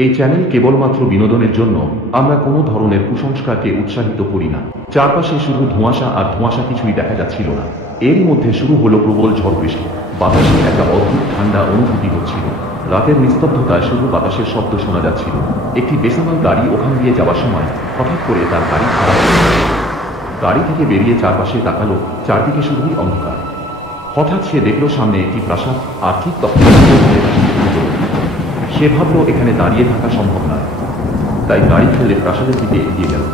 এই চ্যানেল কেবলমাত্র বিনোদনের জন্য। আমরা কোনো ধরনের কুসংস্কারকে উৎসাহিত করি না। চারপাশে শুধু ধোঁয়াশা আর ধোঁয়াশা, কিছুই দেখা যাচ্ছিল না। এরই মধ্যে শুরু হলো প্রবল ঝড় বৃষ্টি। বাতাসে একটা অদ্ভুত ঠান্ডা অনুভূতি হচ্ছিল। রাতের নিস্তব্ধতায় শুধু বাতাসের শব্দ শোনা যাচ্ছিল। একটি বেসামাল গাড়ি ওখান দিয়ে যাওয়ার সময় হঠাৎ করে তার গাড়ি খারাপ হয়ে গেল। গাড়ি থেকে বেরিয়ে চারপাশে তাকালো, চারদিকে শুধুই অন্ধকার। হঠাৎ সে দেখল সামনে একটি প্রাসাদ, আর ঠিক তখন সে ভাবল এখানে দাঁড়িয়ে থাকা সম্ভব নয়। তাই গাড়ি ফেলে প্রাসাদের দিকে এগিয়ে গেল।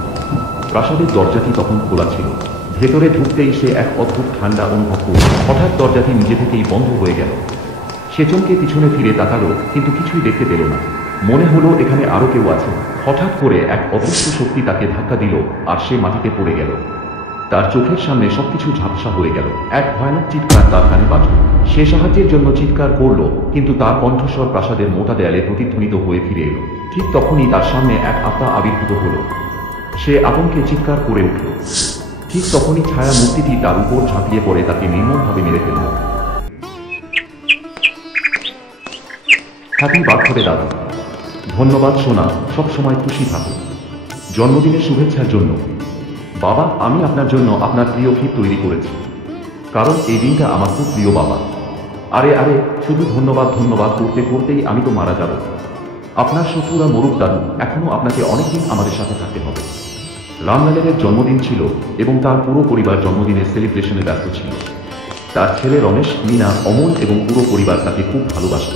প্রাসাদের দরজাটি তখন খোলা ছিল। ভেতরে ঢুকতেই সে এক অদ্ভুত ঠান্ডা অনুভব করল। হঠাৎ দরজাটি নিজে থেকেই বন্ধ হয়ে গেল। সে চমকে পিছনে ফিরে তাকালো, কিন্তু কিছুই দেখতে পেল না। মনে হলো এখানে আরো কেউ আছে। হঠাৎ করে এক অদৃশ্য শক্তি তাকে ধাক্কা দিল, আর সে মাটিতে পড়ে গেল। তার চোখের সামনে সবকিছু ঝাপসা হয়ে গেল। এক ভয়ানক চিৎকার তার কানে বাজল। সে সাহায্যের জন্য চিৎকার করল, কিন্তু তার কণ্ঠস্বর প্রাসাদের মোটা দেয়ালে প্রতিধ্বনিত হয়ে ফিরে এলো। ঠিক তখনই তার সামনে এক আত্মা আবির্ভূত হলো। সে আতঙ্কে চিৎকার করে উঠল। ঠিক তখনই ছায়া মূর্তিটি তার উপর ঝাঁপিয়ে পড়ে তাকে নির্মমভাবে মেরে ফেলল। হ্যাপি বার্থডে দাদু। ধন্যবাদ সোনা, সবসময় খুশি থাকো। জন্মদিনের শুভেচ্ছার জন্য। বাবা, আমি আপনার জন্য আপনার প্রিয় ক্ষীর তৈরি করেছি, কারণ এই দিনটা আমার খুব প্রিয় বাবা। আরে আরে, শুধু ধন্যবাদ ধন্যবাদ করতে করতেই আমি তো মারা যাব। আপনার শত্রুরা মরুক দাদু, এখনো আপনাকে অনেকদিন আমাদের সাথে থাকতে হবে। রামলালের জন্মদিন ছিল এবং তার পুরো পরিবার জন্মদিনের সেলিব্রেশনে ব্যস্ত ছিল। তার ছেলে রমেশ, মিনা, অমল এবং পুরো পরিবার তাকে খুব ভালোবাসত।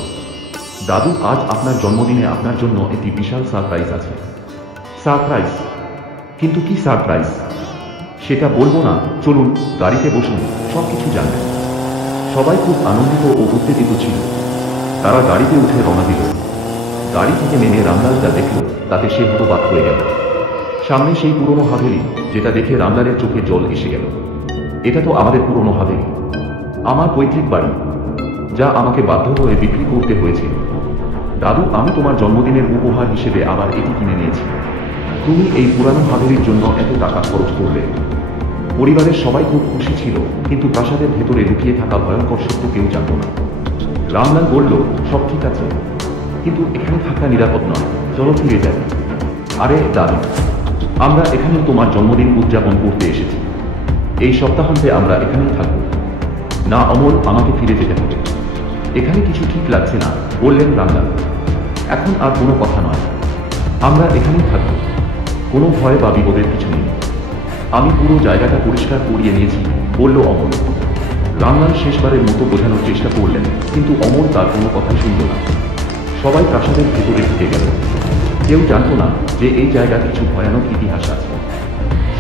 দাদু, আজ আপনার জন্মদিনে আপনার জন্য একটি বিশাল সারপ্রাইজ আছে। সারপ্রাইজ? কিন্তু কি সারপ্রাইজ? সেটা বলবো না, চলুন গাড়িতে বসুন, সবকিছু জানবেন। সবাই খুব আনন্দিত ও উত্তেজিত ছিল। তারা গাড়িতে উঠে রওনা দিল। গাড়ি থেকে নেমে রামলাল যা দেখল তাতে সে হতবাক হয়ে গেল। সামনে সেই পুরনো হাভেলি, যেটা দেখে রামলালের চোখে জল এসে গেল। এটা তো আমাদের পুরনো হাভেলি, আমার পৈতৃক বাড়ি, যা আমাকে বাধ্য হয়ে বিক্রি করতে হয়েছিল। দাদু, আমি তোমার জন্মদিনের উপহার হিসেবে আবার এটি কিনে নিয়েছি। তুমি এই পুরানো হাভেলির জন্য এত টাকা খরচ করলে। পরিবারের সবাই খুব খুশি ছিল, কিন্তু প্রাসাদের ভেতরে লুকিয়ে থাকা ভয়ঙ্কর সত্য কেউ জানত না। রামলাল বলল, সব ঠিক আছে, কিন্তু এখানে থাকা নিরাপদ নয়, চলো ফিরে যাই। আরে দাদু, আমরা এখানে তোমার জন্মদিন উদযাপন করতে এসেছি। এই সপ্তাহান্তে আমরা এখানেই থাকব। না অমল, আমাকে ফিরে যেতে হবে। এখানে কিছু ঠিক লাগছে না, বললেন রামলাল। এখন আর কোনো কথা নয়, আমরা এখানেই থাকব। কোনো ভয় বা বিপদের কিছু নেই। আমি পুরো জায়গাটা পরিষ্কার করিয়ে নিয়েছি, বলল অমল। রামলাল শেষবারের মতো বোঝানোর চেষ্টা করলেন, কিন্তু অমল তার কোনো কথাই শুনল না। সবাই প্রাসাদের ভেতরে ঢুকে গেল। কেউ জানত না যে এই জায়গার কিছু ভয়ানক ইতিহাস আছে।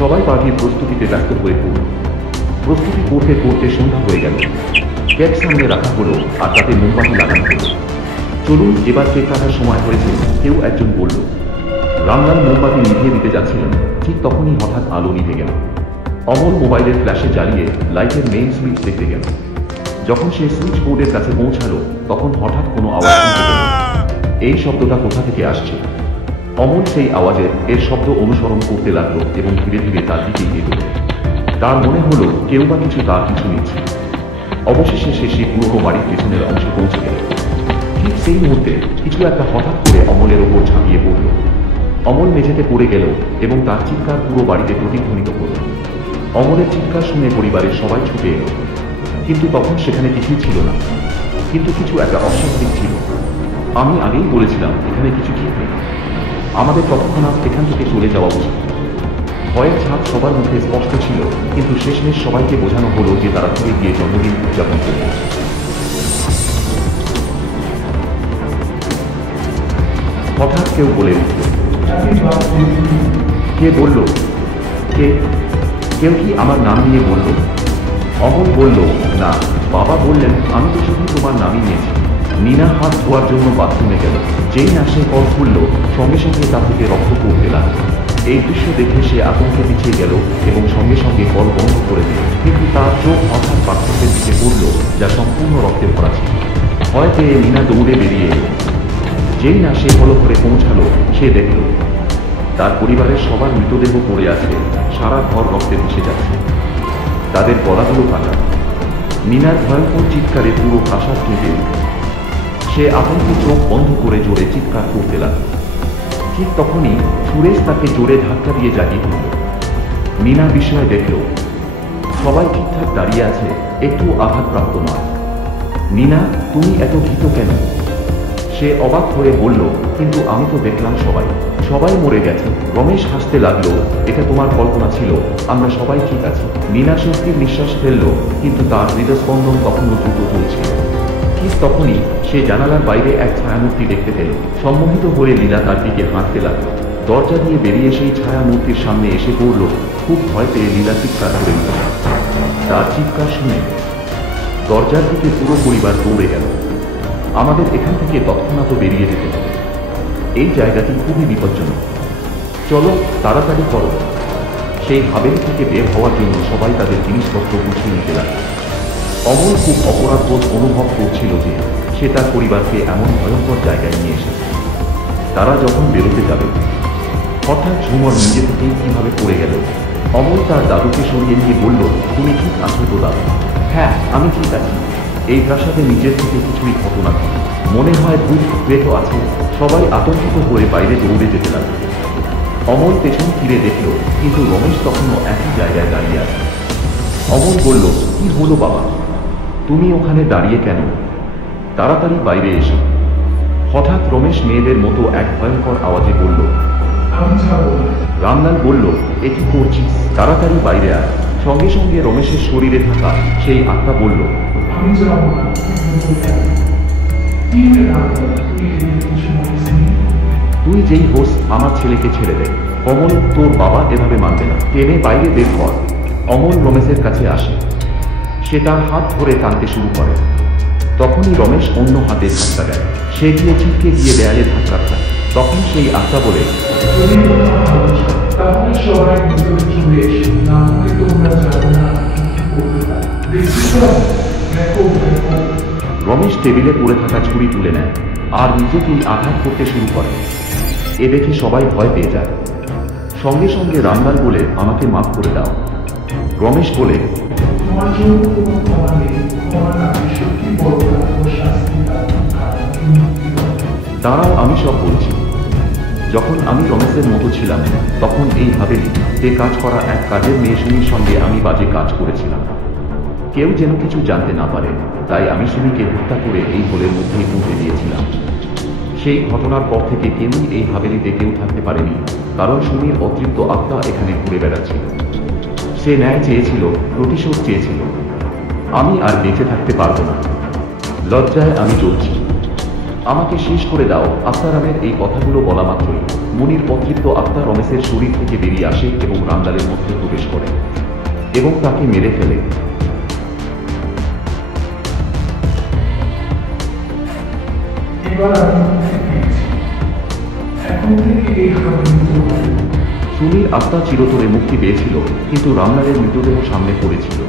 সবাই পার্টির প্রস্তুতিতে ব্যস্ত হয়ে পড়ল। প্রস্তুতি করতে করতে সন্ধ্যা হয়ে গেল। কেক সামনে রাখা হলো, আর তাতে মোমবাতি লাগানো হলো। চলুন এবার কেক কাটার সময় হয়েছে, কেউ একজন বলল। রামলাল মোমবাতি নিভিয়ে দিতে যাচ্ছিলেন, ঠিক তখনই হঠাৎ আলো নিভে গেল। অমল মোবাইলের ফ্ল্যাশে জ্বালিয়ে লাইটের মেইন সুইচ দেখতে গেল। যখন সে সুইচ বোর্ডের কাছে পৌঁছালো, তখন হঠাৎ কোনো আওয়াজ শুনতে পেল। এই শব্দটা কোথা থেকে আসছে? অমল সেই এর শব্দ অনুসরণ করতে লাগলো এবং ধীরে ধীরে তার দিকেই এগোল। তার মনে হলো কেউ বা কিছু তার পিছু নিচ্ছে। অবশেষে সে সেই পুরনো বাড়ির পেছনের অংশে পৌঁছে গেল। ঠিক সেই মুহূর্তে কিছু একটা হঠাৎ করে অমলের ওপর ঝাঁপিয়ে পড়ল। অমল মেঝেতে পড়ে গেল এবং তার চিৎকার পুরো বাড়িতে প্রতিধ্বনিত হল। অমলের চিৎকার শুনে পরিবারের সবাই ছুটে এলো, কিন্তু তখন সেখানে কিছুই ছিল না। কিন্তু কিছু একটা অস্বাভাবিক ছিল। আমি আগেই বলেছিলাম এখানে কিছু ঠিক নেই। আমাদের তৎক্ষণাৎ এখান থেকে চলে যাওয়া উচিত। ভয়ের ছাপ সবার মুখে স্পষ্ট ছিল, কিন্তু শেষমেশ সবাইকে বোঝানো হলো যে তারা ফিরে গিয়ে জন্মদিন উদযাপন করবে। হঠাৎ কেউ বলে উঠল, কে বলল? কে? কেউ কি আমার নাম নিয়ে বলল? অমল বলল, না, বাবা বললেন, আমি তো শুধু তোমার নামই নিয়েছি। মিনা হাত ধোয়ার জন্য বাথরুমে গেল। যেই না সে কল খুলল, সঙ্গে সঙ্গে তা থেকে রক্ত পড়তে লাগলো। এই দৃশ্য দেখে সে আতঙ্কে পিছিয়ে গেল এবং সঙ্গে সঙ্গে কল বন্ধ করে দিল। কিন্তু তার চোখ হঠাৎ পার্থক্যের দিকে পড়ল, যা সম্পূর্ণ রক্তে ভরা ছিল। ভয় পেয়ে মিনা দৌড়ে বেরিয়ে এলো। যেই না সে হল ঘরে পৌঁছালো, সে দেখল তার পরিবারের সবার মৃতদেহ পড়ে আছে, সারা ঘর রক্তে ভেসে যাচ্ছে। তাদের গলাগুলো কাটা। মিনার ভয়ঙ্কর চিৎকারে পুরো প্রাসাদ কেঁপে উঠল। সে আতঙ্কে চোখ বন্ধ করে জোরে চিৎকার করতে লাগল। ঠিক তখনই সুরেশ তাকে জোরে ধাক্কা দিয়ে জাগিয়ে তুলল। মিনা বিস্ময়ে দেখল সবাই ঠিকঠাক দাঁড়িয়ে আছে, একটু আঘাতপ্রাপ্ত নয়। মিনা, তুমি এত ভীত কেন? সে অবাক হয়ে বলল, কিন্তু আমি তো দেখলাম সবাই মরে গেছে। রমেশ হাসতে লাগলো, এটা তোমার কল্পনা ছিল, আমরা সবাই ঠিক আছি। মিনা স্বস্তির নিঃশ্বাস ফেলল, কিন্তু তার হৃদস্পন্দন তখনও দ্রুত চলছিল। ঠিক তখনই সে জানালার বাইরে এক ছায়ামূর্তি দেখতে পেল। সম্মোহিত হয়ে লীলা তার দিকে হাঁটতে লাগল। দরজা দিয়ে বেরিয়ে সেই ছায়ামূর্তির সামনে এসে পড়ল। খুব ভয় পেয়ে লীলা চিৎকার করে উঠল। তার চিৎকার শুনে দরজার দিকে পুরো পরিবার দৌড়ে গেল। আমাদের এখান থেকে তৎক্ষণাৎ বেরিয়ে যেতে হবে, এই জায়গাটি খুবই বিপজ্জনক। চলো তাড়াতাড়ি করো। সেই হাবেলি থেকে বের হওয়ার জন্য সবাই তাদের জিনিসপত্র গুছিয়ে নিতে লাগল। অমল খুব অপরাধবোধ অনুভব করছিল যে সে তার পরিবারকে এমন ভয়ঙ্কর জায়গায় নিয়ে এসেছে। তারা যখন বেরোতে যাবে, হঠাৎ ঝুমর নিজে থেকেই কিভাবে পড়ে গেল। অমল তার দাদুকে সরিয়ে নিয়ে বলল, তুমি ঠিক আছো তো দাদু? হ্যাঁ, আমি ঠিক আছি। এই প্রাসাদে নিজের থেকে কিছুই ঘটনা ঘটে, মনে হয় ভূত প্রেত আছে। সবাই আতঙ্কিত হয়ে বাইরে দৌড়ে যেতে লাগলো। অমল পেছন ফিরে দেখল, কিন্তু রমেশ তখনও একই জায়গায় দাঁড়িয়ে আছে। অমল বলল, কি হলো বাবা, তুমি ওখানে দাঁড়িয়ে কেন? তাড়াতাড়ি বাইরে এসো। হঠাৎ রমেশ মেয়েদের মতো এক ভয়ঙ্কর আওয়াজে বলল, রামলাল বলল, এ কি করছিস? তাড়াতাড়ি বাইরে আয়। সঙ্গে সঙ্গে রমেশের শরীরে থাকা সেই আত্মা বলল, তুই যেই হোস আমার ছেলেকে ছেড়ে দে। অমল, তোর বাবা এভাবে মানবে না, টেনে বাইরে বের কর। অমল রমেশের কাছে আসে। সে তার হাত ধরে টানতে শুরু করে। তখনই রমেশ অন্য হাতে ধাক্কা দেয়। সে গিয়ে ছিটকে গিয়ে দেয়ালে ধাক্কা খায়। তখন সেই আত্মা বলে, রমেশ টেবিলে পড়ে থাকা ছুরি তুলে নেয় আর নিজেকেই আঘাত করতে শুরু করে। এ দেখে সবাই ভয় পেয়ে যায়। সঙ্গে সঙ্গে রামলাল বলে, আমাকে মাফ করে দাও। রমেশ বলে, দাঁড়াও, আমি সব বলছি। যখন আমি রমেশের মতো ছিলাম, তখন এই হাবেলিতে কাজ করা এক কাজের মেয়ে সুমির সঙ্গে আমি বাজে কাজ করেছিলাম। কেউ যেন কিছু জানতে না পারে, তাই আমি সুমিকে হত্যা করে এই হোলের মধ্যেই পুঁতে দিয়েছিলাম। সেই ঘটনার পর থেকে কেউই এই হাবেলিতে কেউ থাকতে পারেনি, কারণ সুমির অতৃপ্ত আত্মা এখানে ঘুরে বেড়াচ্ছিল। সে ন্যায় চেয়েছিল, প্রতিশোধ চেয়েছিল। আমি আর বেঁচে থাকতে পারবো না, লজ্জায় আমি জ্বলছি। আমাকে শেষ করে দাও। আত্মারামের এই কথাগুলো বলা মাত্রই মুনির অতৃপ্ত আত্মা রমেশের শরীর থেকে বেরিয়ে আসে এবং রামলালের মধ্যে প্রবেশ করে এবং তাকে মেরে ফেলে। সুমির আত্মা চিরতরে মুক্তি পেয়েছিল, কিন্তু রামলালের মৃতদেহ সামনে পড়েছিল।